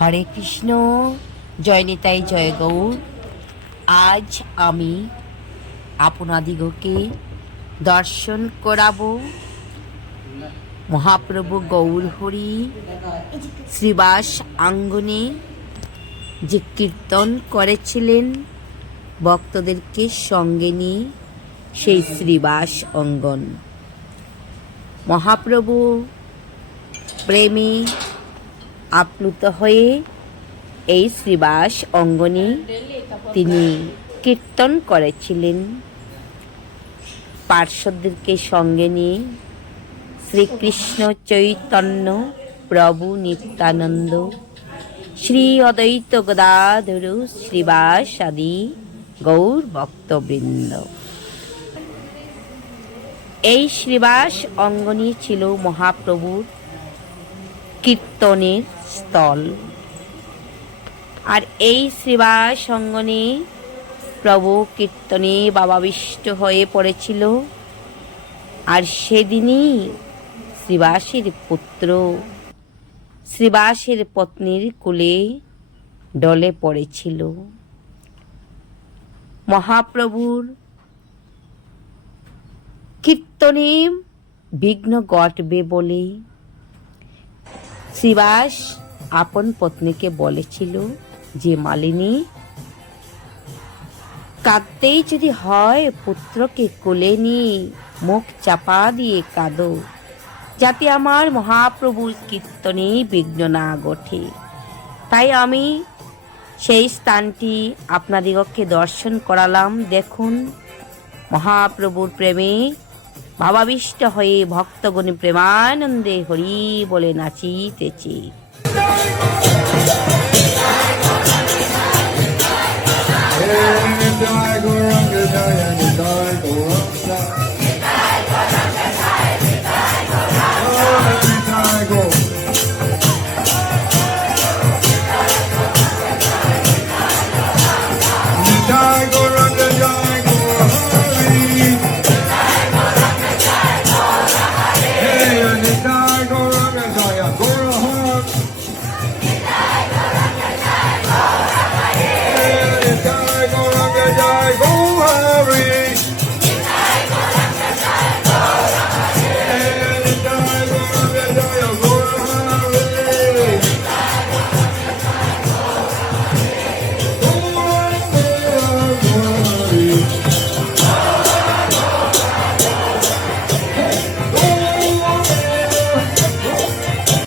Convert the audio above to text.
হরে কৃষ্ণ। জয় নিতাই, জয় গৌর। আজ আমি আপনাদিগকে দর্শন করাবো। মহাপ্রভু গৌর হরি শ্রীবাস আঙ্গনে যে কীর্তন করেছিলেন ভক্তদেরকে সঙ্গে নিয়ে সেই শ্রীবাস অঙ্গন। মহাপ্রভু প্রেমে আপ্লুত হয়ে এই শ্রীবাস অঙ্গনে তিনি কীর্তন করেছিলেন। পার্শ্বদেরকে সঙ্গে নিয়ে শ্রীকৃষ্ণ চৈতন্য প্রভু নিত্যানন্দ, শ্রী অদ্বৈত গদাধর শ্রীবাস আদি গৌর ভক্তবৃন্দ। এই শ্রীবাস অঙ্গনী ছিল মহাপ্রভুর কীর্তনের স্থল। আর এই শ্রীবাস অঙ্গনে প্রভু কীর্তনে বাবাবিষ্ট হয়ে পড়েছিল। আর সেদিনই শ্রীবাসের পুত্র, শ্রীবাসের পত্নীর কোলে ডলে পড়েছিল। মহাপ্রভুর কীর্তনে বিঘ্ন ঘটবে বলে শ্রীবাস আপন পত্নীকে বলেছিল যে, মালিনী, কাঁদতেই যদি হয়, পুত্রকে কোলে নিয়ে মুখ চাপা দিয়ে কাঁদো, যাতে আমার মহাপ্রভুর কীর্তনে বিঘ্ন না ঘটে। তাই আমি সেই স্থানটি আপনাদিগকে দর্শন করালাম। দেখুন, মহাপ্রভুর প্রেমে ভাবাবিষ্ট হয়ে ভক্তগণে প্রেমানন্দে হরি বলে নাচিতেছে।